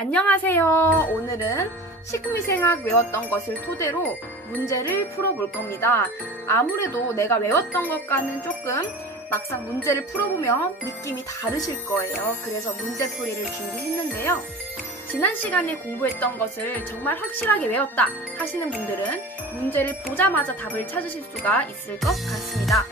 안녕하세요. 오늘은 식물생학 외웠던 것을 토대로 문제를 풀어볼 겁니다. 아무래도 내가 외웠던 것과는 조금 막상 문제를 풀어보면 느낌이 다르실 거예요. 그래서 문제풀이를 준비했는데요. 지난 시간에 공부했던 것을 정말 확실하게 외웠다 하시는 분들은 문제를 보자마자 답을 찾으실 수가 있을 것 같습니다.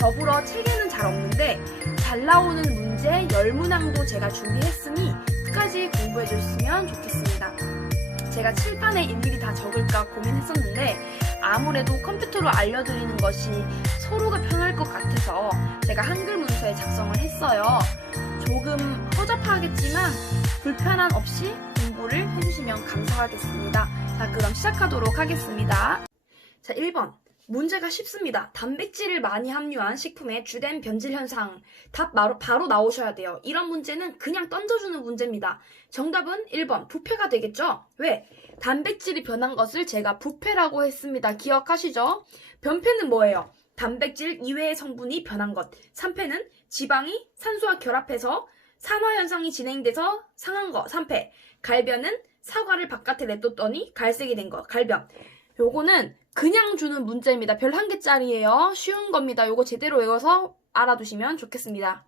더불어 책에는 잘 없는데 잘 나오는 문제 10문항도 제가 준비했으니 끝까지 공부해 주셨으면 좋겠습니다. 제가 칠판에 일일이 다 적을까 고민했었는데 아무래도 컴퓨터로 알려드리는 것이 서로가 편할 것 같아서 제가 한글 문서에 작성을 했어요. 조금 허접하겠지만 불편함 없이 공부를 해주시면 감사하겠습니다. 자, 그럼 시작하도록 하겠습니다. 자, 1번. 문제가 쉽습니다. 단백질을 많이 함유한 식품의 주된 변질 현상. 답 바로 나오셔야 돼요. 이런 문제는 그냥 던져주는 문제입니다. 정답은 1번 부패가 되겠죠? 왜? 단백질이 변한 것을 제가 부패라고 했습니다. 기억하시죠? 변폐는 뭐예요? 단백질 이외의 성분이 변한 것. 산패는 지방이 산소와 결합해서 산화 현상이 진행돼서 상한 거. 산패. 갈변은 사과를 바깥에 냅뒀더니 갈색이 된 거. 갈변. 요거는 그냥 주는 문제입니다. 별 1개짜리예요. 쉬운 겁니다. 요거 제대로 외워서 알아두시면 좋겠습니다.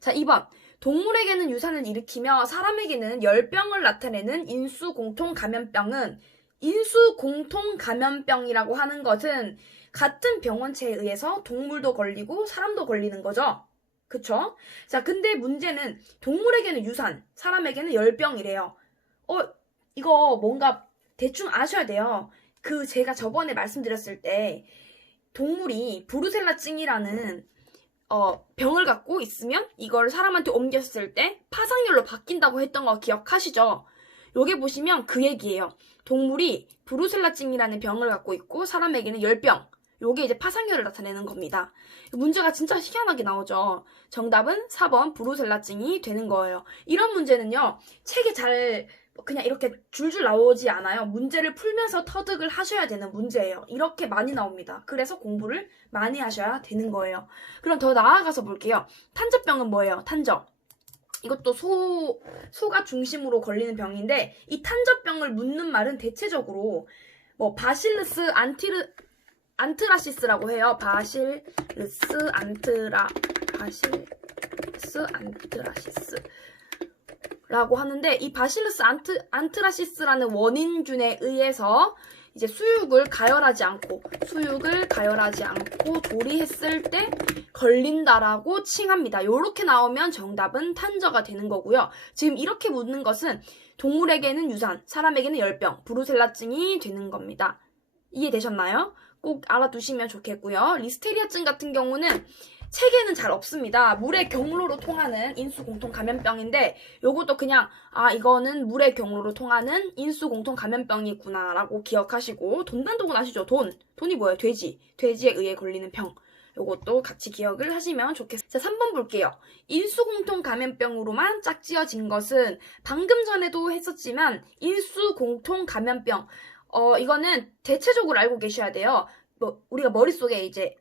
자, 2번. 동물에게는 유산을 일으키며 사람에게는 열병을 나타내는 인수공통감염병은 인수공통감염병이라고 하는 것은 같은 병원체에 의해서 동물도 걸리고 사람도 걸리는 거죠. 그쵸? 자, 근데 문제는 동물에게는 유산, 사람에게는 열병이래요. 이거 뭔가 대충 아셔야 돼요. 제가 저번에 말씀드렸을 때 동물이 브루셀라증이라는 병을 갖고 있으면 이걸 사람한테 옮겼을 때 파상열로 바뀐다고 했던 거 기억하시죠? 여기 보시면 그 얘기예요. 동물이 브루셀라증이라는 병을 갖고 있고 사람에게는 열병. 요게 이제 파상열을 나타내는 겁니다. 문제가 진짜 희한하게 나오죠. 정답은 4번 브루셀라증이 되는 거예요. 이런 문제는요. 책에 잘 그냥 이렇게 줄줄 나오지 않아요. 문제를 풀면서 터득을 하셔야 되는 문제예요. 이렇게 많이 나옵니다. 그래서 공부를 많이 하셔야 되는 거예요. 그럼 더 나아가서 볼게요. 탄저병은 뭐예요? 탄저. 이것도 소가 중심으로 걸리는 병인데 이 탄저병을 묻는 말은 대체적으로 바실루스 안트라시스라고 해요. 바실루스 안트라시스 라고 하는데 이 바실루스 안트라시스라는 원인균에 의해서 이제 수육을 가열하지 않고 조리했을 때 걸린다라고 칭합니다. 요렇게 나오면 정답은 탄저가 되는 거고요. 지금 이렇게 묻는 것은 동물에게는 유산, 사람에게는 열병, 브루셀라증이 되는 겁니다. 이해되셨나요? 꼭 알아두시면 좋겠고요. 리스테리아증 같은 경우는 책에는 잘 없습니다. 물의 경로로 통하는 인수공통감염병인데 요것도 그냥 이거는 물의 경로로 통하는 인수공통감염병이구나 라고 기억하시고 돈단독은 아시죠? 돈이 뭐예요? 돼지에 의해 걸리는 병. 요것도 같이 기억을 하시면 좋겠습니다. 자, 3번 볼게요. 인수공통감염병으로만 짝지어진 것은 방금 전에도 했었지만 인수공통감염병 이거는 대체적으로 알고 계셔야 돼요. 우리가 머릿속에 이제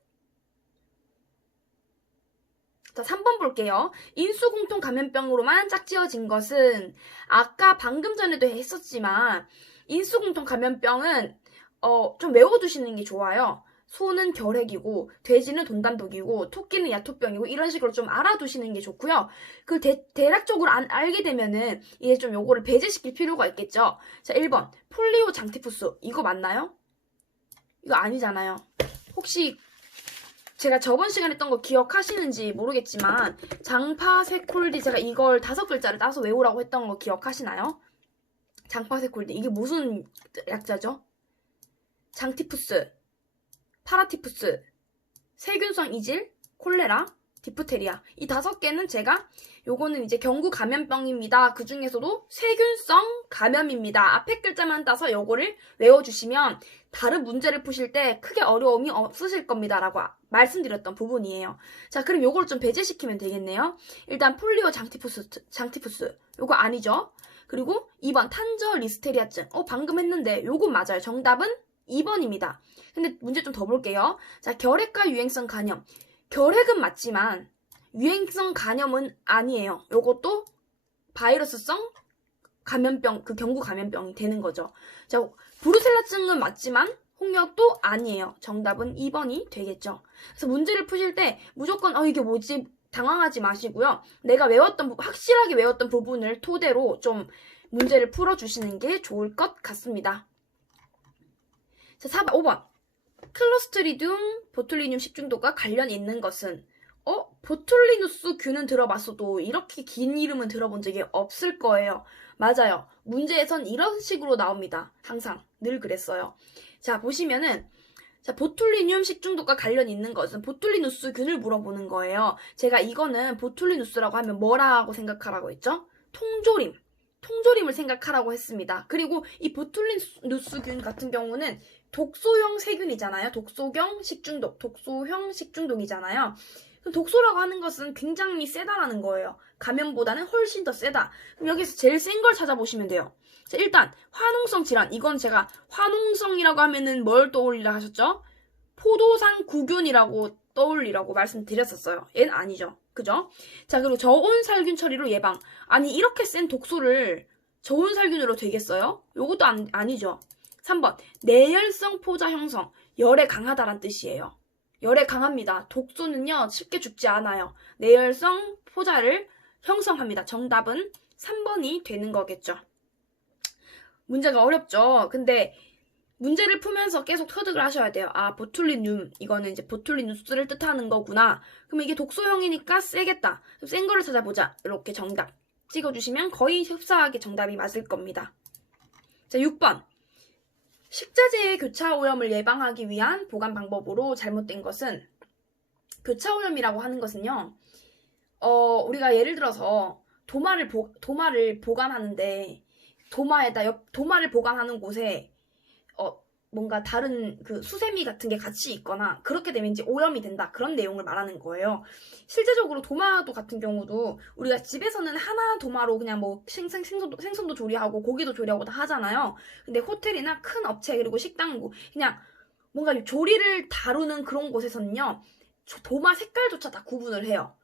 자, 3번 볼게요. 인수공통감염병으로만 짝지어진 것은 아까 방금 전에도 했었지만 인수공통감염병은 좀 외워두시는 게 좋아요. 소는 결핵이고 돼지는 돈단독이고 토끼는 야토병이고 이런 식으로 좀 알아두시는 게 좋고요. 대략적으로 알게 되면은 이제 좀 요거를 배제시킬 필요가 있겠죠. 자, 1번 폴리오 장티푸스 이거 맞나요? 이거 아니잖아요. 혹시 제가 저번 시간에 했던 거 기억하시는지 모르겠지만 장파세콜디 제가 이걸 5글자를 따서 외우라고 했던 거 기억하시나요? 장파세콜디 이게 무슨 약자죠? 장티푸스, 파라티푸스, 세균성 이질, 콜레라, 디프테리아 이 5개는 제가 요거는 이제 경구 감염병입니다. 그 중에서도 세균성 감염입니다. 앞에 글자만 따서 요거를 외워주시면 다른 문제를 푸실 때 크게 어려움이 없으실 겁니다. 라고 말씀드렸던 부분이에요. 자, 그럼 요거를 좀 배제시키면 되겠네요. 일단 폴리오 장티푸스 요거 아니죠? 그리고 2번 탄저 리스테리아증 방금 했는데 요거 맞아요. 정답은 2번입니다. 근데 문제 좀 더 볼게요. 자, 결핵과 유행성 간염 결핵은 맞지만 유행성 간염은 아니에요. 요것도 바이러스성 감염병, 그 경구 감염병이 되는 거죠. 자, 브루셀라증은 맞지만 홍역도 아니에요. 정답은 2번이 되겠죠. 그래서 문제를 푸실 때 무조건 이게 뭐지? 당황하지 마시고요. 내가 확실하게 외웠던 부분을 토대로 좀 문제를 풀어주시는 게 좋을 것 같습니다. 자, 5번. 클로스트리dium 보툴리늄 식중독과 관련 있는 것은 보툴리누스 균은 들어봤어도 이렇게 긴 이름은 들어본 적이 없을 거예요. 맞아요. 문제에선 이런 식으로 나옵니다. 항상 늘 그랬어요. 자, 보시면은 자, 보툴리늄 식중독과 관련 있는 것은 보툴리누스 균을 물어보는 거예요. 제가 이거는 보툴리누스라고 하면 뭐라고 생각하라고 했죠? 통조림을 생각하라고 했습니다. 그리고 이 보툴리누스 균 같은 경우는 독소형 세균이잖아요. 독소형 식중독이잖아요. 그럼 독소라고 하는 것은 굉장히 세다라는 거예요. 감염보다는 훨씬 더 세다. 그럼 여기서 제일 센 걸 찾아보시면 돼요. 자, 일단 화농성 질환. 이건 제가 화농성이라고 하면은 뭘 떠올리라 하셨죠? 포도상 구균이라고 떠올리라고 말씀드렸었어요. 얘는 아니죠. 그죠? 자, 그리고 저온살균 처리로 예방. 아니, 이렇게 센 독소를 저온살균으로 되겠어요? 요것도 아니죠. 3번. 내열성 포자 형성. 열에 강하다란 뜻이에요. 열에 강합니다. 독소는요, 쉽게 죽지 않아요. 내열성 포자를 형성합니다. 정답은 3번이 되는 거겠죠. 문제가 어렵죠? 근데 문제를 풀면서 계속 터득을 하셔야 돼요. 아, 보툴리늄. 이거는 이제 보툴리누스를 뜻하는 거구나. 그럼 이게 독소형이니까 세겠다. 센 거를 찾아보자. 이렇게 정답 찍어주시면 거의 흡사하게 정답이 맞을 겁니다. 자, 6번. 식자재의 교차오염을 예방하기 위한 보관 방법으로 잘못된 것은, 교차오염이라고 하는 것은요, 우리가 예를 들어서 도마를 보관하는데, 도마를 보관하는 곳에 뭔가 다른 그 수세미 같은 게 같이 있거나 그렇게 되면 이제 오염이 된다, 그런 내용을 말하는 거예요. 실제적으로 도마도 같은 경우도 우리가 집에서는 하나 도마로 그냥 뭐 생선도 조리하고 고기도 조리하고 다 하잖아요. 근데 호텔이나 큰 업체 그리고 식당 그냥 뭔가 조리를 다루는 그런 곳에서는요, 도마 색깔조차 다 구분을 해요.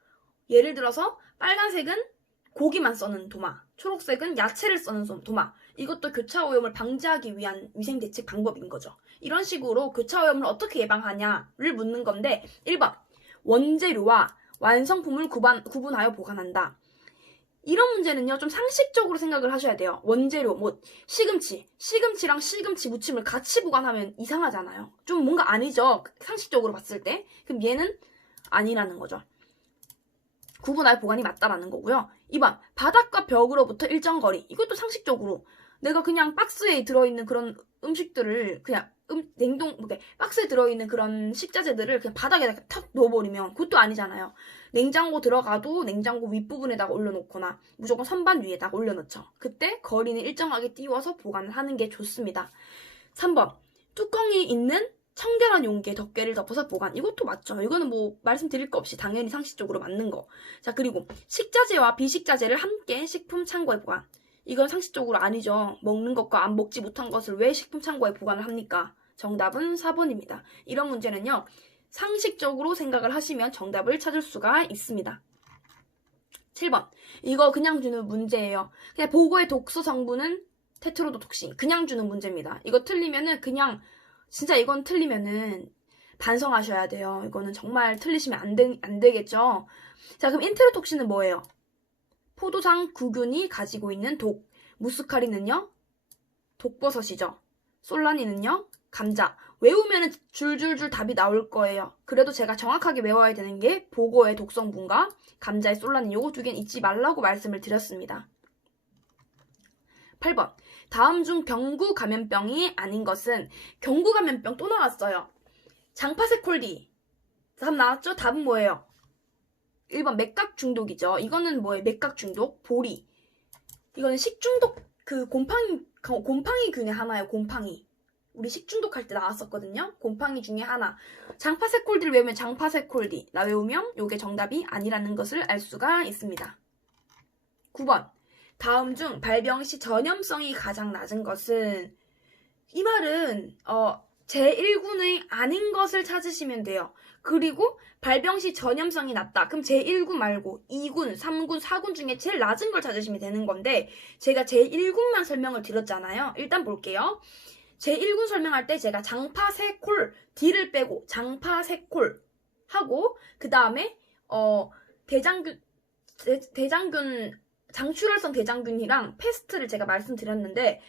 예를 들어서 빨간색은 고기만 써는 도마, 초록색은 야채를 써는 도마. 이것도 교차오염을 방지하기 위한 위생대책 방법인 거죠. 이런 식으로 교차오염을 어떻게 예방하냐를 묻는 건데, 1번. 원재료와 완성품을 구분하여 보관한다. 이런 문제는요, 좀 상식적으로 생각을 하셔야 돼요. 원재료, 시금치랑 시금치 무침을 같이 보관하면 이상하잖아요. 좀 뭔가 아니죠, 상식적으로 봤을 때. 그럼 얘는 아니라는 거죠. 구분하여 보관이 맞다라는 거고요. 2번. 바닥과 벽으로부터 일정 거리. 이것도 상식적으로 내가 그냥 박스에 들어있는 그런 음식들을 그냥 박스에 들어있는 그런 식자재들을 그냥 바닥에다가 탁 넣어버리면 그것도 아니잖아요. 냉장고 들어가도 냉장고 윗부분에다가 올려놓거나 무조건 선반 위에다가 올려놓죠. 그때 거리는 일정하게 띄워서 보관을 하는 게 좋습니다. 3번. 뚜껑이 있는 청결한 용기에 덮개를 덮어서 보관. 이것도 맞죠. 이거는 뭐 말씀드릴 거 없이 당연히 상식적으로 맞는 거. 자, 그리고 식자재와 비식자재를 함께 식품 창고에 보관. 이건 상식적으로 아니죠. 먹는 것과 안 먹지 못한 것을 왜 식품 창고에 보관을 합니까? 정답은 4번입니다. 이런 문제는요, 상식적으로 생각을 하시면 정답을 찾을 수가 있습니다. 7번. 이거 그냥 주는 문제예요. 그냥 보고의 독소 성분은 테트로도톡신. 그냥 주는 문제입니다. 이거 틀리면은 진짜 이건 틀리면은 반성하셔야 돼요. 이거는 정말 틀리시면 안 되겠죠. 자, 그럼 엔테로톡신은 뭐예요? 포도상 구균이 가지고 있는 독. 무스카리는요? 독버섯이죠. 솔라닌은요? 감자. 외우면은 줄줄줄 답이 나올 거예요. 그래도 제가 정확하게 외워야 되는 게 보고의 독성분과 감자의 솔라닌, 요거 두 개는 잊지 말라고 말씀을 드렸습니다. 8번. 다음 중 경구 감염병이 아닌 것은, 경구 감염병 또 나왔어요. 장파색 콜디. 답 나왔죠? 답은 뭐예요? 1번 맥각 중독이죠. 이거는 뭐예요? 맥각 중독, 보리. 이거는 식중독, 곰팡이 균의 하나예요. 곰팡이. 우리 식중독 할 때 나왔었거든요. 곰팡이 중에 하나. 장파색 콜디를 외우면 장파색 콜디. 나 외우면 요게 정답이 아니라는 것을 알 수가 있습니다. 9번. 다음 중 발병 시 전염성이 가장 낮은 것은, 이 말은 제1군의 아닌 것을 찾으시면 돼요. 그리고 발병 시 전염성이 낮다. 그럼 제1군 말고 2군, 3군, 4군 중에 제일 낮은 걸 찾으시면 되는 건데 제가 제1군만 설명을 드렸잖아요. 일단 볼게요. 제1군 설명할 때 제가 장파세콜 D를 빼고 장파세콜 하고 그 다음에 대장균 장출혈성 대장균이랑 패스트를 제가 말씀드렸는데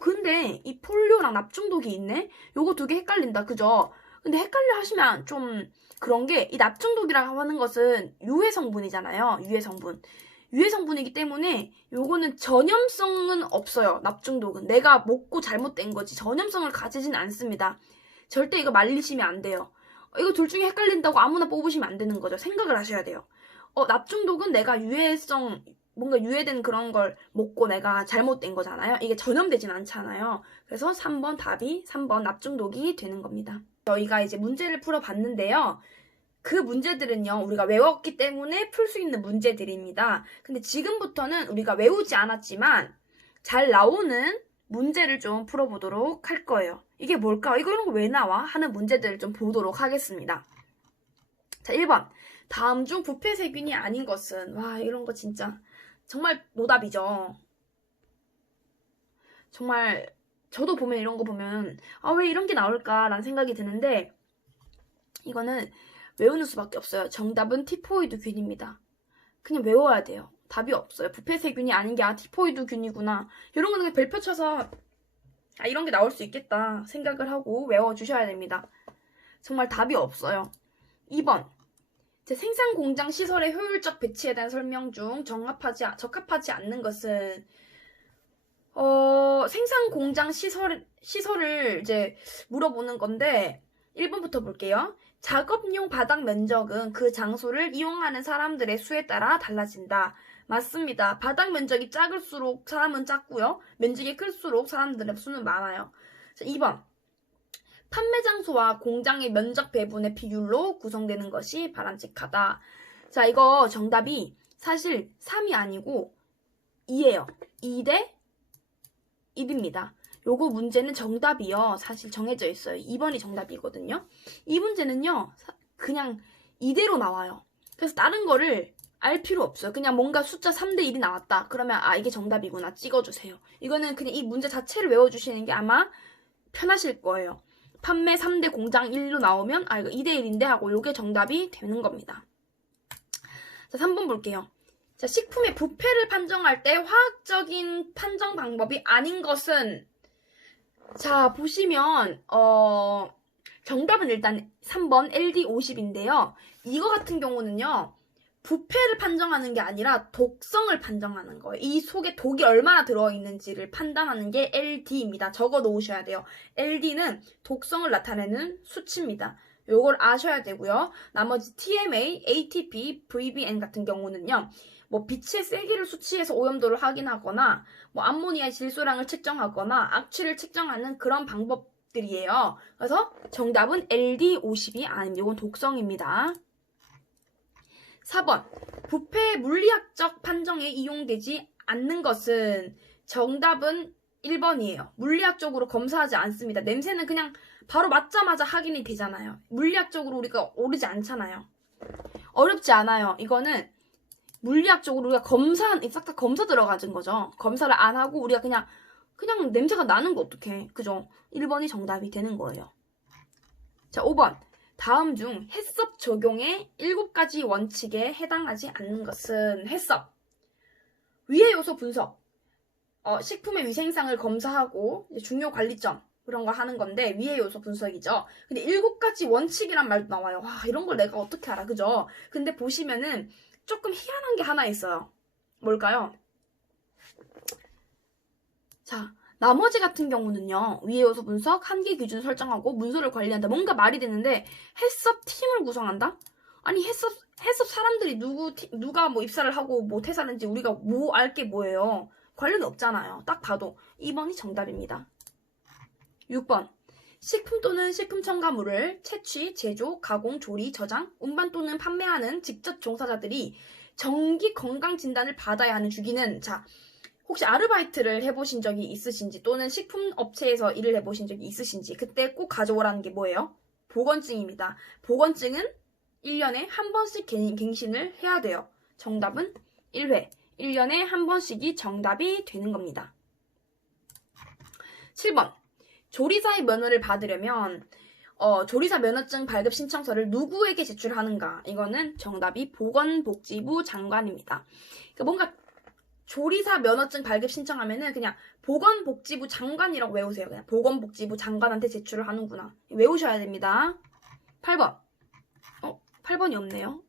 근데 이 폴리오랑 납중독이 있네? 요거 두 개 헷갈린다, 그죠? 근데 헷갈려 하시면 좀 그런 게 이 납중독이라고 하는 것은 유해 성분이잖아요. 유해 성분. 유해 성분이기 때문에 요거는 전염성은 없어요. 납중독은. 내가 먹고 잘못된 거지 전염성을 가지진 않습니다. 절대 이거 말리시면 안 돼요. 이거 둘 중에 헷갈린다고 아무나 뽑으시면 안 되는 거죠. 생각을 하셔야 돼요. 납중독은 내가 유해성 뭔가 유해된 그런 걸 먹고 내가 잘못된 거잖아요. 이게 전염되진 않잖아요. 그래서 3번 답이 3번 납중독이 되는 겁니다. 저희가 이제 문제를 풀어봤는데요. 그 문제들은요, 우리가 외웠기 때문에 풀 수 있는 문제들입니다. 근데 지금부터는 우리가 외우지 않았지만 잘 나오는 문제를 좀 풀어보도록 할 거예요. 이게 뭘까? 이런 거 왜 나와? 하는 문제들을 좀 보도록 하겠습니다. 자, 1번. 다음 중 부패세균이 아닌 것은, 와, 이런 거 진짜 정말 노답이죠. 정말 저도 보면 이런 거 보면 왜 이런 게 나올까라는 생각이 드는데 이거는 외우는 수밖에 없어요. 정답은 티포이드균입니다. 그냥 외워야 돼요. 답이 없어요. 부패세균이 아닌 게 티포이드균이구나. 이런 거는 그냥 별표 쳐서 이런 게 나올 수 있겠다 생각을 하고 외워주셔야 됩니다. 정말 답이 없어요. 2번. 생산 공장 시설의 효율적 배치에 대한 설명 중 적합하지 않는 것은 생산 공장 시설을 이제 물어보는 건데 1번부터 볼게요. 작업용 바닥 면적은 그 장소를 이용하는 사람들의 수에 따라 달라진다. 맞습니다. 바닥 면적이 작을수록 사람은 작고요. 면적이 클수록 사람들의 수는 많아요. 자, 2번. 판매 장소와 공장의 면적 배분의 비율로 구성되는 것이 바람직하다. 자, 이거 정답이 사실 3이 아니고 2예요. 2대 1입니다. 요거 문제는 정답이요. 사실 정해져 있어요. 2번이 정답이거든요. 이 문제는요. 그냥 이대로 나와요. 그래서 다른 거를 알 필요 없어요. 그냥 뭔가 숫자 3대 1이 나왔다. 그러면 이게 정답이구나. 찍어주세요. 이거는 그냥 이 문제 자체를 외워주시는 게 아마 편하실 거예요. 판매 3대 공장 1로 나오면 이거 2대 1인데 하고 요게 정답이 되는 겁니다. 자, 3번 볼게요. 자, 식품의 부패를 판정할 때 화학적인 판정 방법이 아닌 것은 자, 보시면 정답은 일단 3번 LD50인데요. 이거 같은 경우는요. 부패를 판정하는 게 아니라 독성을 판정하는 거예요. 이 속에 독이 얼마나 들어있는지를 판단하는 게 LD입니다. 적어 놓으셔야 돼요. LD는 독성을 나타내는 수치입니다. 요걸 아셔야 되고요. 나머지 TMA, ATP, VBN 같은 경우는요. 빛의 세기를 수치해서 오염도를 확인하거나 암모니아 질소량을 측정하거나 악취를 측정하는 그런 방법들이에요. 그래서 정답은 LD50이 아닙니다. 이건 독성입니다. 4번. 부패 물리학적 판정에 이용되지 않는 것은 정답은 1번이에요. 물리학적으로 검사하지 않습니다. 냄새는 그냥 바로 맞자마자 확인이 되잖아요. 물리학적으로 우리가 오르지 않잖아요. 어렵지 않아요. 이거는 물리학적으로 우리가 싹 다 검사 들어가진 거죠. 검사를 안 하고 우리가 그냥 냄새가 나는 거 어떡해. 그죠? 1번이 정답이 되는 거예요. 자, 5번. 다음 중 해썹 적용의 7가지 원칙에 해당하지 않는 것은 해썹. 위해 요소 분석. 식품의 위생상을 검사하고 중요 관리점 그런 거 하는 건데 위해 요소 분석이죠. 근데 7가지 원칙이란 말도 나와요. 와, 이런 걸 내가 어떻게 알아. 그죠? 근데 보시면은 조금 희한한 게 하나 있어요. 뭘까요? 자, 나머지 같은 경우는요. 위해 요소 분석, 한계 기준 설정하고 문서를 관리한다. 뭔가 말이 되는데 해썹 팀을 구성한다? 아니 해썹 사람들이 누가 입사를 하고 퇴사하는지 우리가 알 게 뭐예요? 관련이 없잖아요. 딱 봐도 2번이 정답입니다. 6번. 식품 또는 식품 첨가물을 채취, 제조, 가공, 조리, 저장, 운반 또는 판매하는 직접 종사자들이 정기 건강 진단을 받아야 하는 주기는 혹시 아르바이트를 해보신 적이 있으신지 또는 식품업체에서 일을 해보신 적이 있으신지 그때 꼭 가져오라는 게 뭐예요? 보건증입니다. 보건증은 1년에 한 번씩 갱신을 해야 돼요. 정답은 1회. 1년에 한 번씩이 정답이 되는 겁니다. 7번. 조리사의 면허를 받으려면 조리사 면허증 발급 신청서를 누구에게 제출하는가? 이거는 정답이 보건복지부 장관입니다. 그러니까 뭔가 조리사 면허증 발급 신청하면은 그냥 보건복지부 장관이라고 외우세요. 그냥 보건복지부 장관한테 제출을 하는구나. 외우셔야 됩니다. 8번. 8번이 없네요.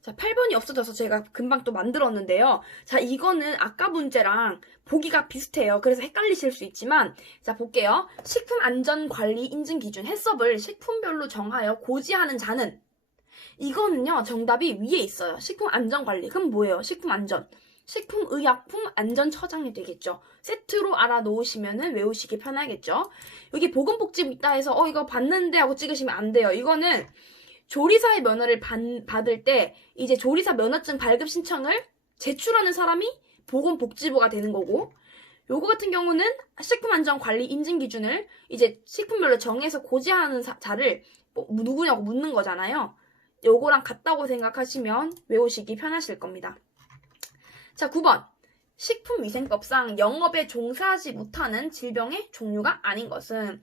자, 8번이 없어져서 제가 금방 또 만들었는데요. 자, 이거는 아까 문제랑 보기가 비슷해요. 그래서 헷갈리실 수 있지만, 자, 볼게요. 식품안전관리 인증기준 해썹을 식품별로 정하여 고지하는 자는, 이거는요, 정답이 위에 있어요. 식품안전관리. 그럼 뭐예요? 식품안전. 식품의약품안전처장이 되겠죠. 세트로 알아놓으시면은 외우시기 편하겠죠. 여기 보건복지부 있다 해서 이거 봤는데 하고 찍으시면 안 돼요. 이거는 조리사의 면허를 받을 때 이제 조리사 면허증 발급 신청을 제출하는 사람이 보건복지부가 되는 거고, 요거 같은 경우는 식품안전관리 인증기준을 이제 식품별로 정해서 고지하는 자를 누구냐고 묻는 거잖아요. 요거랑 같다고 생각하시면 외우시기 편하실 겁니다. 자, 9번. 식품위생법상 영업에 종사하지 못하는 질병의 종류가 아닌 것은,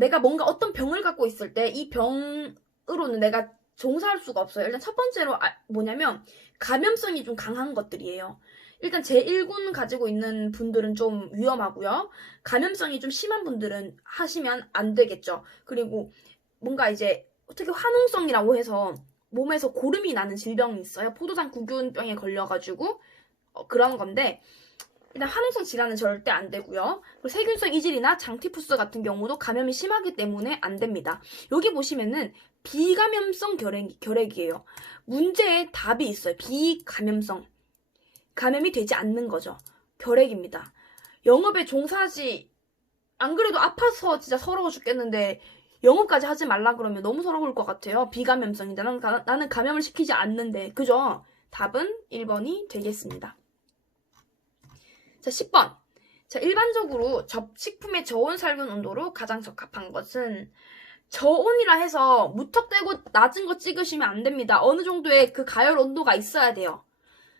내가 뭔가 어떤 병을 갖고 있을 때 이 병으로는 내가 종사할 수가 없어요. 일단 첫 번째로 뭐냐면 감염성이 좀 강한 것들이에요. 일단 제1군 가지고 있는 분들은 좀 위험하고요. 감염성이 좀 심한 분들은 하시면 안 되겠죠. 그리고 뭔가 이제 어떻게 화농성이라고 해서 몸에서 고름이 나는 질병이 있어요. 포도당 구균병에 걸려가지고 그런 건데, 일단 화농성 질환은 절대 안 되고요. 그리고 세균성 이질이나 장티푸스 같은 경우도 감염이 심하기 때문에 안 됩니다. 여기 보시면은 비감염성 결핵이에요. 문제에 답이 있어요. 비감염성. 감염이 되지 않는 거죠. 결핵입니다. 영업에 종사하지, 안 그래도 아파서 진짜 서러워 죽겠는데 영업까지 하지 말라 그러면 너무 서러울 것 같아요. 비감염성이다. 나는 감염을 시키지 않는데. 그죠? 답은 1번이 되겠습니다. 자, 10번. 자, 일반적으로 식품의 저온 살균 온도로 가장 적합한 것은, 저온이라 해서 무턱대고 낮은 거 찍으시면 안 됩니다. 어느 정도의 그 가열 온도가 있어야 돼요.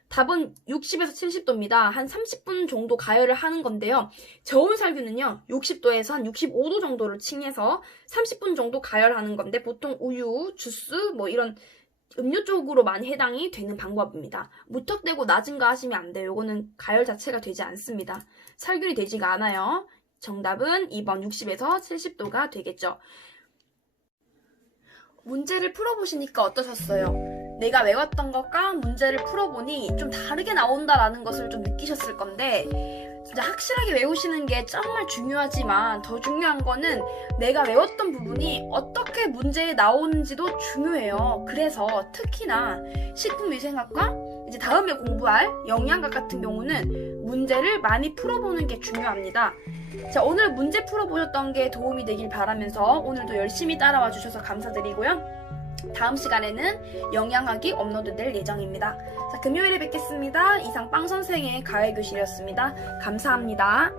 답은 60에서 70도입니다. 한 30분 정도 가열을 하는 건데요. 저온 살균은요, 60도에서 한 65도 정도를 칭해서 30분 정도 가열하는 건데, 보통 우유, 주스, 뭐 이런 음료 쪽으로 많이 해당이 되는 방법입니다. 무턱대고 낮은 거 하시면 안 돼요. 이거는 가열 자체가 되지 않습니다. 살균이 되지가 않아요. 정답은 2번 60에서 70도가 되겠죠. 문제를 풀어보시니까 어떠셨어요? 내가 외웠던 것과 문제를 풀어보니 좀 다르게 나온다라는 것을 좀 느끼셨을 건데, 진짜 확실하게 외우시는 게 정말 중요하지만 더 중요한 거는 내가 외웠던 부분이 어떻게 문제에 나오는지도 중요해요. 그래서 특히나 식품위생학과 이제 다음에 공부할 영양학 같은 경우는 문제를 많이 풀어보는 게 중요합니다. 자, 오늘 문제 풀어보셨던 게 도움이 되길 바라면서 오늘도 열심히 따라와 주셔서 감사드리고요. 다음 시간에는 영양학이 업로드될 예정입니다. 자, 금요일에 뵙겠습니다. 이상 빵선생의 가해교실이었습니다. 감사합니다.